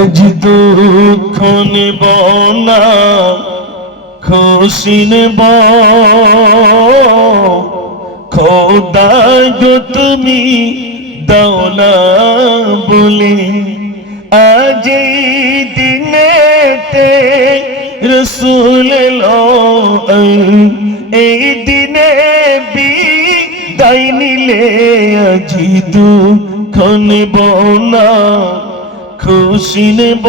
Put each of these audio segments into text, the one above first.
আজ দুঃখ নেব না, খুশি নেব। খোদা গো তুমি দাও না বলে, আজ এই দিনেতে রসুল এলো, এই দিনে বিদায় নিলে। আজ দুঃখ নেব না, খুশি নেব।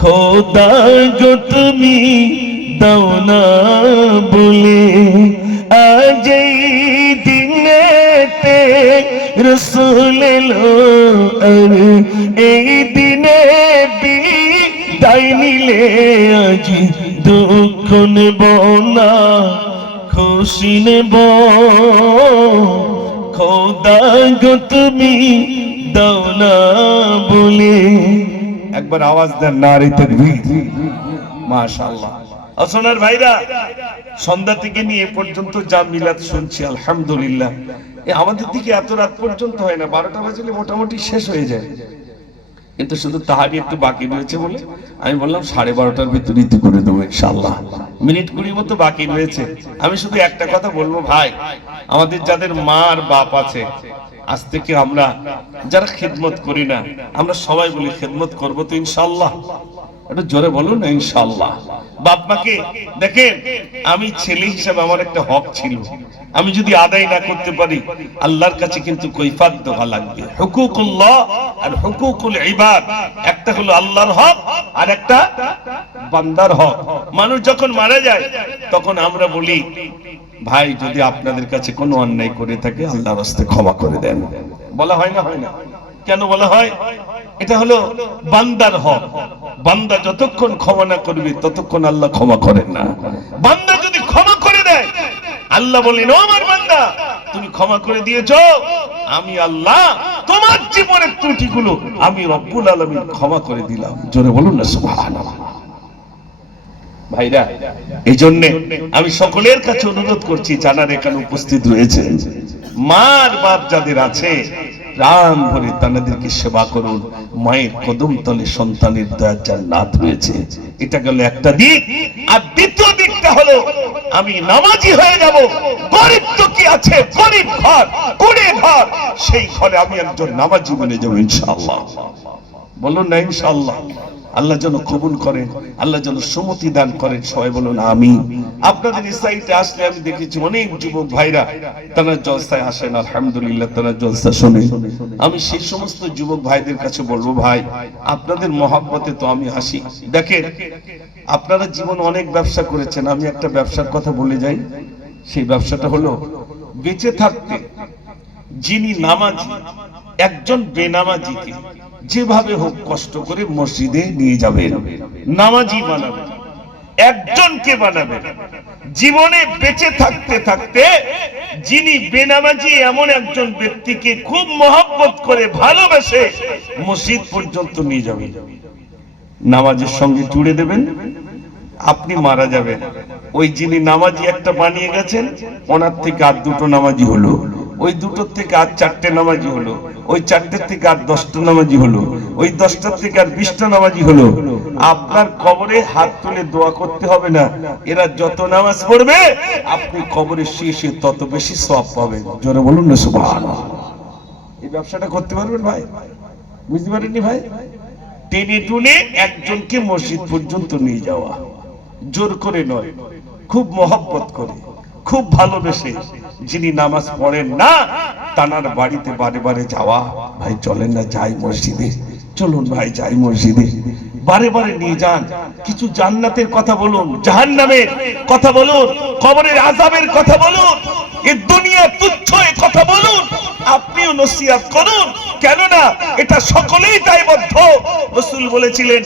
খোদা গো তুমি দাও না বলে, আজ এই দিনেতে রসুল এলো, এই দিনে বিদায় নিলে। আজ দুঃখ নেব না, খুশি নেব। খোদা গো তুমি দাও না বলে। একবার আওয়াজ দেন নারে তাকবীর, মাশাআল্লাহ। আসনার ভাইরা, সন্ধ্যা থেকে নিয়ে পর্যন্ত যা মিলাদ শুনছি আলহামদুলিল্লাহ। আমাদের দিকে এত রাত পর্যন্ত হয় না, 12টা বাজলে মোটামুটি শেষ হয়ে যায়। কিন্তু শুধু তাহারি একটু বাকি রয়েছে বলে আমি বললাম 12:30টার ভিতরে করে দেবো ইনশাআল্লাহ। মিনিট 20 মতো বাকি রয়েছে। আমি শুধু একটা কথা বলবো ভাই, আমাদের যাদের মা আর বাপ আছে, আজ থেকে আমরা যারা খিদমত করি না, আমরা সবাই বলি খিদমত করবো তো ইনশাআল্লাহ। একটু জোরে বলুন না ইনশাআল্লাহ। বাপ মাকে দেখেন, আমি ছেলে হিসেবে আমার একটা হক ছিল, আমি যদি আদায় না করতে পারি আল্লাহর কাছে কিন্তু কৈফিয়ত দেওয়া লাগবে। হুকুকুল্লাহ আর হুকুকুল ইবাদ, একটা হলো আল্লাহর হক আর একটা বান্দার হক। মানুষ যখন মারা যায় তখন আমরা বলি, ভাই যদি আপনাদের কাছে কোনো অন্যায় করে থাকে আল্লাহর রাস্তায় ক্ষমা করে দেন। বলা হয় না? হয় না? কেন বলা হয়? এটা হলো বান্দার হক। বান্দা যতক্ষণ ক্ষমা না করবে ততক্ষণ আল্লাহ ক্ষমা করেন না। বান্দা যদি ক্ষমা করে দেয় আল্লাহ বলেন, ও আমার বান্দা তুমি ক্ষমা করে দিয়েছো, আমি আল্লাহ তোমার জীবনের ত্রুটিগুলো আমি রব্বুল আলামিন ক্ষমা করে দিলাম। জোরে বলুন না সুবহানাল্লাহ। ভাইরা, এই জন্য আমি সকলের কাছে অনুরোধ করছি যারা এখানে উপস্থিত রয়েছে, মার বাপ যাদের আছে প্রাণ ভরে তাদেরকে সেবা করুন। মায়ের কদম তলে সন্তানের দয়ার জান্নাত রয়েছে। এটা গেল একটা দিক। আর দ্বিতীয় দিকটা হলো, আমি নামাজি হয়ে যাব, গরিব তো কি আছে, গরিব ঘর, কুড়ে ঘর, সেই ঘরে আমি একজন নামাজি বনে যাব ইনশাআল্লাহ। বলুন না ইনশাআল্লাহ। আল্লাহ যেন কবুল করেন, আল্লাহ যেন সুমতি দান করেন। সবাই বলুন আমিন। আপনাদের এই সাইটে আসলে আমি দেখেছি অনেক যুবক ভাইরা তারা জলসায় আসেন, আলহামদুলিল্লাহ তারা জলসা শোনে। আমি সেই সমস্ত যুবক ভাইদের কাছে বলবো, ভাই আপনাদের মহব্বতে তো আমি আসি। দেখেন, আপনারা জীবন অনেক ব্যবসা করেছেন, আমি একটা ব্যবসার কথা বলে যাই। সেই ব্যবসাটা হলো, বেঁচে থাকতে যিনি নামাজি একজন বেনামাজিকে যেভাবে হোক কষ্ট করে মসজিদে নিয়ে যাবেন, নামাজি বানাবেন, একজনকে বানাবেন। জীবনে বেঁচে থাকতে থাকতে যিনি বেনামাজি এমন একজন ব্যক্তিকে খুব মহব্বত করে ভালোবেসে মসজিদ পর্যন্ত নিয়ে যাবেন, নামাজের সঙ্গে জুড়ে দেবেন। আপনি মারা যাবেন, ওই যিনি নামাজি একটা বানিয়ে গেছেন ওনার থেকে আর দুটো নামাজি হলো, ওই দুটোর থেকে আর চারটে নামাজি হলো, ওই চারটের থেকে আর 10টা নামাজি হলো, ওই 10টার থেকে আর 20টা নামাজি হলো। আপনার কবরে হাত তুলে দোয়া করতে হবে না, এরা যত নামাজ পড়বে আপনি কবরে শেষে তত বেশি সওয়াব পাবেন। জোরে বলুন না সুবহানাল্লাহ। এই ব্যবসাটা করতে পারবেন ভাই? বুঝতে পারেননি ভাই? টেনে টুনে একজনকে মসজিদ পর্যন্ত নিয়ে যাওয়া, জোর করে নয়, খুব মহব্বত করে, খুব ভালোবেসে। যিনি নামাজ পড়েন না তানার বাড়িতে বারে বারে যাওয়া, ভাই চলেন না যাই মসজিদে, চলুন ভাই যাই মসজিদে, বারে বারে নিয়ে যান। কিছু জান্নাতের কথা বলুন, জাহান্নামের কথা বলুন, কবরের আযাবের কথা বলুন, এই দুনিয়া তুচ্ছ এই কথা বলুন, আপনিও নসিহত করুন। কেননা এটা সকলেই দায়বদ্ধ। রাসূল বলেছিলেন,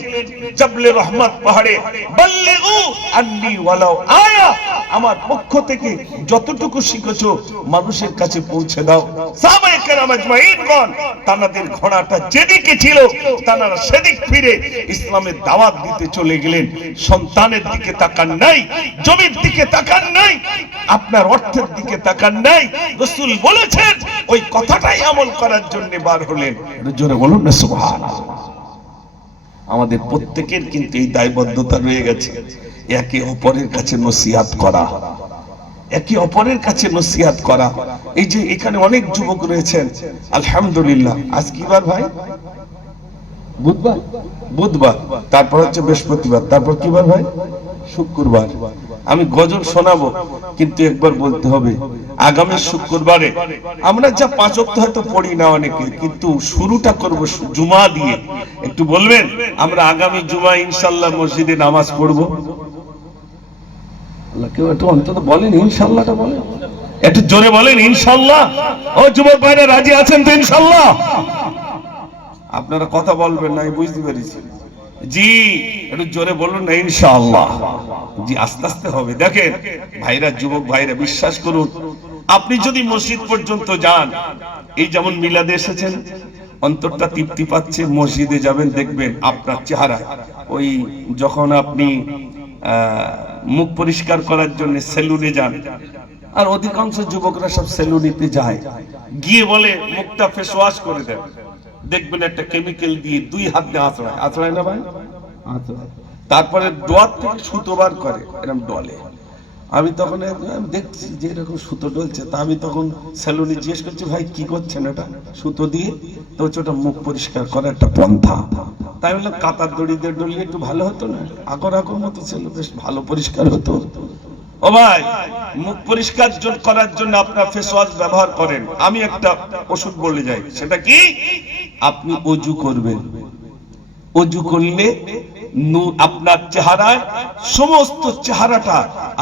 জাবলে রহমত পাহাড়ে, বাল্লিগু আন্নী ওয়ালাউ আয়া, আমার পক্ষ থেকে যতটুকু শিখেছো মানুষের কাছে পৌঁছে দাও। সাহাবায়ে কেরাম আজমাইনগণ তাদের ঘোড়াটা যেদিকে ছিল তারা সেদিক ফিরে ইসলামের দাওয়াত দিতে চলে গেলেন। সন্তানের দিকে তাকান নাই, জমির দিকে তাকান নাই, আপনার অর্থের দিকে তাকান নাই। রাসূল বলেছেন ওই কথাটাই আমল করার জন্য বার হলেন, একটু জোরে বলুন না সুবহানাল্লাহ। আমাদের প্রত্যেকের কিন্তু এই দায়বদ্ধতা রয়ে গেছে, একে অপরের কাছে নসিহত করা, একে অপরের কাছে নসিহত করা। এই যে এখানে অনেক যুবক রয়েছেন, আলহামদুলিল্লাহ। আজ কি বার ভাই? বুধবার। বুধবার, তারপর হচ্ছে বৃহস্পতিবার, তারপর কি বার ভাই? শুক্রবার। আমি গজল শোনাবো, কিন্তু একবার বলতে হবে আগামী শুক্রবারে আমরা যা 5 ওয়াক্ত হয়তো পড়ি না অনেকে, কিন্তু শুরুটা করব জুমা দিয়ে। একটু বলবেন আমরা আগামী জুমা ইনশাআল্লাহ মসজিদে নামাজ পড়বো? আল্লাহ, কেউ একটু অন্তত বলেন ইনশাআল্লাহটা বলেন, একটু জোরে বলেন ইনশাআল্লাহ। ও যুবক ভাইরা রাজি আছেন তো ইনশাআল্লাহ? আপনারা কথা বলবেন না, আমি বুঝতে পেরেছি। জি, একটু জোরে বলুন না ইনশাআল্লাহ। জি, আস্তে আস্তে হবে। দেখেন ভাইরা, যুবক ভাইরা, বিশ্বাস করুন, আপনি যদি মসজিদ পর্যন্ত যান, এই যেমন মিলাদে এসেছেন, অন্তরটা তৃপ্তি পাচ্ছে, মসজিদে যাবেন দেখবেন আপনার চেহারা, ওই যখন আপনি মুখ পরিষ্কার করার জন্য সেলুনে যান, আর অধিকাংশ যুবকরা সব সেলুনিতে যায়, গিয়ে বলে মুখটা ফেস ওয়াশ করে দেন, দেখবেন একটা কেমিক্যাল দিয়ে 2 হাত দিয়ে আঁচড়ায়, আঁচড়ায় না ভাই? আঁচড়ায়। তারপরে দোয়ার থেকে সুতো বার করে, এরকম ডলে। আমি তখন দেখছি যে এরকম সুতো ডলছে, তা আমি তখন সেলুনে জিজ্ঞেস করছি, ভাই কি করছেন এটা? সুতো দিয়ে। তো ওটা মুখ পরিষ্কার করার একটা পন্থা। তাই বললাম কাতার দড়ি দিয়ে ডলিয়ে একটু ভালো হতো না? আগর মতো ছিল, বেশ ভালো পরিষ্কার হতো। ও ভাই, মুখ পরিষ্কার করার জন্য আপনার ফেস ওয়াশ ব্যবহার করেন, আমি একটা ওষুধ বলে যাই, সেটা কি? আপনি অজু করবেন। অজু করলে আপনার চেহারায়, সমস্ত চেহারাটা,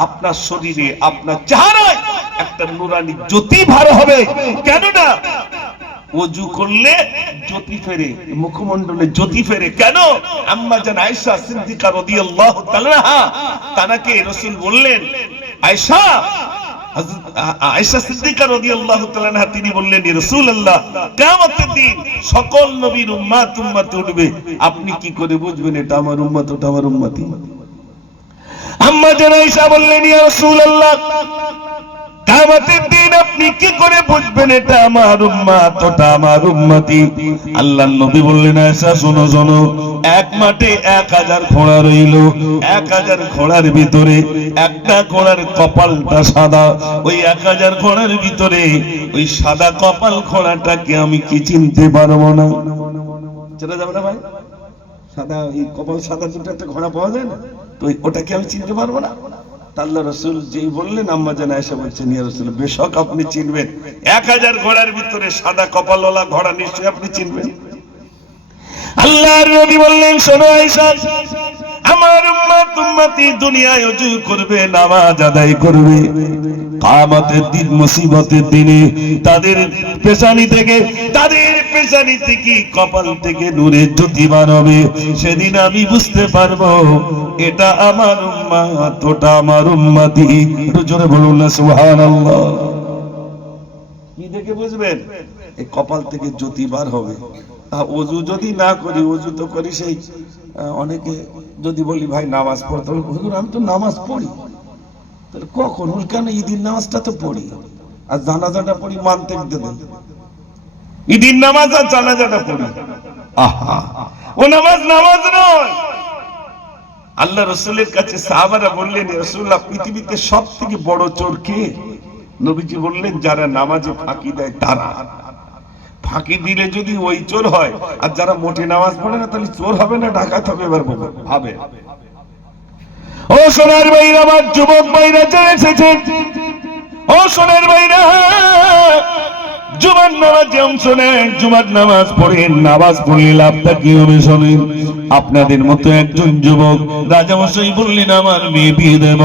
আপনার শরীরে, আপনার চেহারায় একটা নূরানি জ্যোতি ভার হবে। কেননা ওযু করলে জ্যোতি ফেরে, মুখমণ্ডলে জ্যোতি ফেরে। কেন? আম্মা জান আয়েশা সিদ্দিকা রাদিয়াল্লাহু তাআলা আনহা, তাকে রাসূল বললেন, আয়েশা, আয়েশা সিদ্দিকা রাদিয়াল্লাহু তাআলা আনহা, তিনি বললেন, ইয়া রাসূলুল্লাহ, কিয়ামতের দিন সকল নবীর উম্মত উঠবে, আপনি কি করে বুঝবেন এটা আমার উম্মত, ওটা আমার উম্মতি? আম্মা জান আয়েশা বললেন, ইয়া রাসূলুল্লাহ, কিয়ামতের দিন আপনি কি করে বুঝবেন এটা আমার উম্মত, ওটা আমার উম্মতি? আল্লাহর নবী বললেন, আয়েশা শোনো শোনো, এক মাঠে 1000 ঘোড়া রইল, 1000 ঘোড়ার ভিতরে একটা ঘোড়ার কপালটা সাদা, ওই 1000 ঘোড়ার ভিতরে ওই সাদা কপাল ঘোড়াটাকে আমি কি চিনতে পারবো না? চেনা যাবে না ভাই? সাদা, এই কপাল সাদা দুটো একটা ঘোড়া পাওয়া যায় না, তো ওটাকে আমি চিনতে পারবো না? আল্লাহ রাসূল যেই বললেন, আম্মা জান আয়েশা বলছেন, ইয়া রাসূল, বেশক আপনি চিনবেন, 1000 ঘোড়ার ভিতরে সাদা কপালওয়ালা ঘোড়া নিশ্চয়ই আপনি চিনবেন। আল্লাহর নবী বললেন, শোনো আয়েশা, আমার উম্মত উম্মতি দুনিয়ায় ওযু করবে, নামাজ আদায় করবে, কিয়ামতের দিন, মুসিবতের দিনে তাদের পেশানি থেকে, কপাল থেকে নূরের জ্যোতি বার হবে। সেদিন আমি বুঝতে পারবো এটা আমার উম্মত, ওটা আমার উম্মতি। একটু জোরে বলুন না সুবহানাল্লাহ। কি দেখে বুঝবেন? এই কপাল থেকে জ্যোতি বার হবে। ওযু যদি না করি, ওযু তো করি সেই, অনেকে যদি বলি ভাই নামাজ পড়তে, হুজুর আমি তো নামাজ পড়ি। তাহলে কখন? কেন? ঈদের নামাজটা তো পড়ি, আর জানাজাটা পড়ি, মানতে দেন। ঈদের নামাজ আর জানাজাটা পড়ি, আহা, ও নামাজ নামাজ নয়। আল্লাহ রাসূলের কাছে সাহাবারা বললেন, ইয়া রাসূলুল্লাহ, পৃথিবীতে সবথেকে বড় চোর কে? নবীজি বললেন, যারা নামাজে ফাঁকি দেয় তারা। ফাঁকি দিলে যদি ওই চোর হয়, আর যারা মোটে নামাজ পড়ে না, তাহলে চোর হবে না ডাকাত হবে? এবার ভাবে। ও সোনার ভাইরা, আমার যুবক ভাইরা যারা এসেছেন, ও সোনার ভাইরা, জুমার নামাজে অংশ নেন, জুমার নামাজ পড়েন। নামাজ পড়লে লাভটা কি হবে শোনেন। আপনাদের মতো একজন যুবক রাজামশাই বললেন, আমার মেয়ে বিয়ে দেব।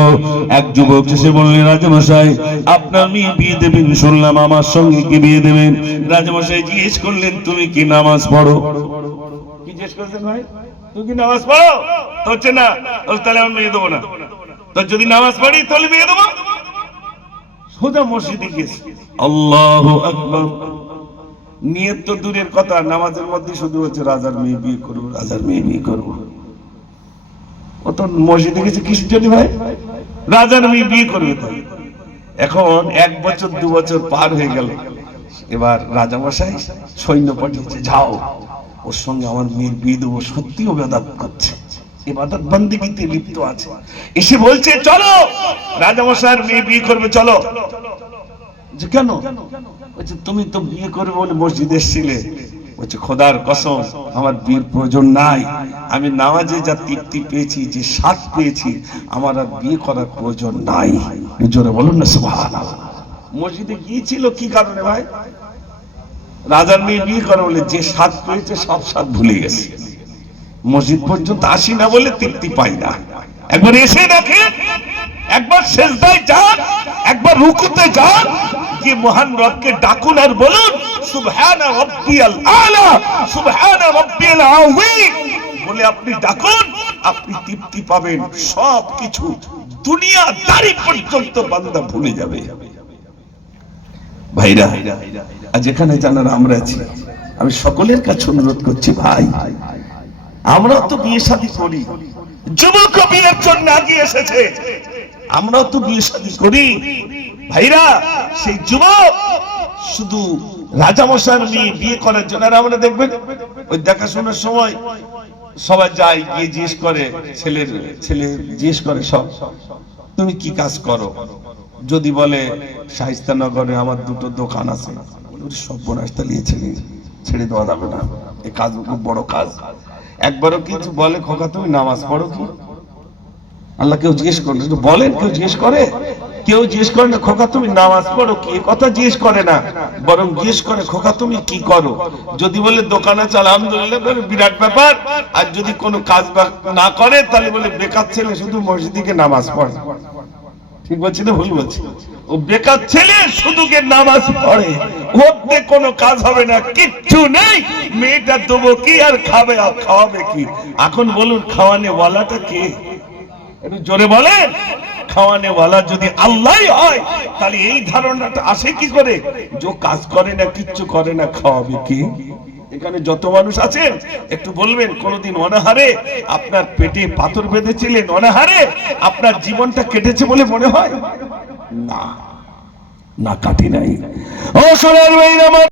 এক যুবক এসে বললেন, রাজামশাই আপনার মেয়ে বিয়ে দেবেন, শুনলাম আমার সঙ্গে কি বিয়ে দেবেন? রাজামশাই জিজ্ঞেস করলেন, তুমি কি নামাজ পড়ো? কি জিজ্ঞেস করছেন ভাই? তুমি কি নামাজ পড়ো? তো হচ্ছে না, তাহলে আমি বিয়ে দেবো না। তো যদি নামাজ পড়ি তাহলে বিয়ে দেবো। সোজা মসজিদে গেছে, আল্লাহু আকবার। নিয়ত তো দূরের কথা, নামাজের মধ্যে শুধু হচ্ছে রাজার মেয়ে বিয়ে করবো, রাজার মেয়ে বিয়ে করবো। ও তো মসজিদে গেছে কিসের জন্য ভাই? রাজার মেয়ে বিয়ে করবে। তো এখন 1 বছর 2 বছর পার হয়ে গেল, এবার রাজামশাই সৈন্য পাঠিয়েছে, যাও ওর সঙ্গে আমার মেয়ের বিয়ে দেবো। সত্যিও বেদাত করছে, ইবাদত বন্দেগীতে লিপ্ত আছে। এসে বলছে চলো রাজামশাইয়ের মেয়ে বিয়ে করবে, চলো। যে কেন? বলছে তুমি তো বিয়ে করবে বলে মসজিদে এসেছিলে। বলছে খোদার কসম আমার বিয়ের প্রয়োজন নাই, আমি নামাজে যা তৃপ্তি পেয়েছি, যে স্বাদ পেয়েছি, আমার আর বিয়ে করার প্রয়োজন নাই। জোরে বলুন না সুবহানাল্লাহ। মসজিদে গিয়েছিল কি কারণে ভাই? রাজার মেয়ে বিয়ে করে বলে যে স্বাদ পেয়েছে সব স্বাদ ভুলে গেছে। মসজিদ পর্যন্ত আসি না বলে তৃপ্তি পাই না। একবার এসে দেখেন, একবার সেজদায় যান, একবার রুকুতে যান, যে মহান রবকে ডাকুন আর বলুন সুবহানা রাব্বিয়াল আলা, সুবহানা রাব্বিয়াল আযীম বলে আপনি ডাকুন, আপনি তৃপ্তি পাবেন। সব কিছু দুনিয়াদারি পর্যন্ত বান্দা ভুলে যাবে। ভাইরা, আজ এখানে জানার আমরা আছি, আমি সকলের কাছে অনুরোধ করছি, ভাই আমরা তো বিয়ে শাদী করি, যুবক বিয়ের জন্য এগিয়ে এসেছে, আমরাও তো বিয়ে শাদী করি। ভাইরা, সেই যুবক শুধু রাজামশাইয়ের মেয়ে বিয়ে করার জন্য, আর আমরা দেখবেন ওই দেখাশোনার সময় সবাই যায়, গিয়ে জিজ্ঞেস করে, ছেলে জিজ্ঞেস করে সব, তুমি কি কাজ করো? যদি বলে শায়েস্তানগরে আমার দুটো দোকান আছে, সর্বনাশ, তাহলে ছেড়ে দেওয়া যাবে না, এই কাজ খুব বড় কাজ। একবারও কিছু বলে খোকা তুমি নামাজ পড়ো কি? আল্লাহ কেউ জিজ্ঞেস করে বলেন? কেউ জিজ্ঞেস করে? কেউ জিজ্ঞেস করে না খোকা তুমি নামাজ পড়ো কি, কথা জিজ্ঞেস করে না, বরং জিজ্ঞেস করে খোকা তুমি কি করো। যদি বলে দোকানে চাল, আলহামদুলিল্লাহ, বিরাট ব্যাপার। আর যদি কোনো কাজ না করে তাহলে বলে বেকার ছেলে, শুধু মসজিদে নামাজ পড়ে। ঠিক বলছি না ভুল বলছি? ও বেকার ছেলে, শুধু কে নামাজ পড়ে, ওতে কোনো কাজ হবে না, কিচ্ছু নেই। মেয়েটা দেবো কি আর খাবে আর খাওয়াবে কি? এখন বলুন খাওয়ানে ওয়ালাটা কে? একটু জোরে বলেন। খাওয়ানে ওয়ালা যদি আল্লাহ হয়, তাহলে এই ধারণাটা আসে কি করে? যে কাজ করে না, কিচ্ছু করে না, খাওয়াবে কি? এখানে যত মানুষ আছেন একটু বলবেন, কোনদিন অনাহারে আপনার পেটে পাথর বেঁধেছিলেন? অনাহারে আপনার জীবনটা কেটেছে বলে মনে হয়? না, না কাটি নাই। ও সোনার ভাই আমার।